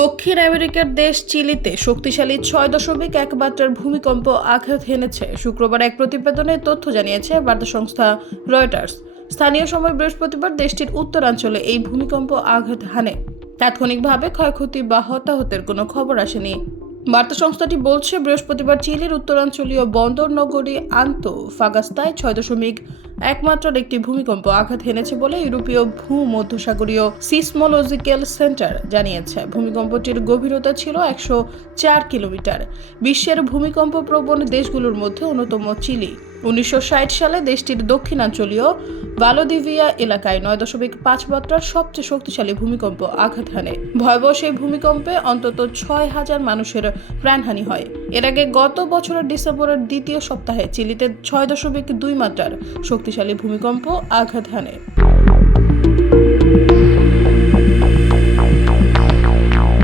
দক্ষিণ আমেরিকার দেশ চিলিতে শক্তিশালী 6.1 মাত্রার ভূমিকম্প আঘাত হেনেছে। শুক্রবার এক প্রতিবেদনে তথ্য জানিয়েছে বার্তা সংস্থা রয়টার্স। স্থানীয় সময় বৃহস্পতিবার দেশটির উত্তরাঞ্চলে এই ভূমিকম্প আঘাত হানে। তাৎক্ষণিকভাবে ক্ষয়ক্ষতি বা হতাহতের কোনো খবর আসেনি। বার্তা সংস্থাটি বলছে, বৃহস্পতিবার চিলির উত্তরাঞ্চলীয় বন্দর নগরী আন্তোফাগাস্তায় 6.1 মাত্রার একটি ভূমিকম্প আঘাত হেনেছে বলে ইউরোপীয় ভূমধ্যসাগরীয় সিসমোলজিক্যাল সেন্টার জানিয়েছে। ভূমিকম্পটির গভীরতা ছিল 104 কিলোমিটার। বিশ্বের ভূমিকম্প প্রবণ দেশগুলোর মধ্যে অন্যতম চিলি। 1960 সালে দেশটির দক্ষিণাঞ্চলীয় ভালোদিভিয়া এলাকায় 9.5 মাত্রার সবচেয়ে শক্তিশালী ভূমিকম্প আঘাত হানে। ভয়াবহ সেই ভূমিকম্পে অন্তত 6,000 মানুষের প্রাণহানি হয়। এর আগে গত বছরের ডিসেম্বরের দ্বিতীয় সপ্তাহে চিলিতে 6.2 মাত্রার শক্তিশালী ভূমিকম্প আঘাত হানে।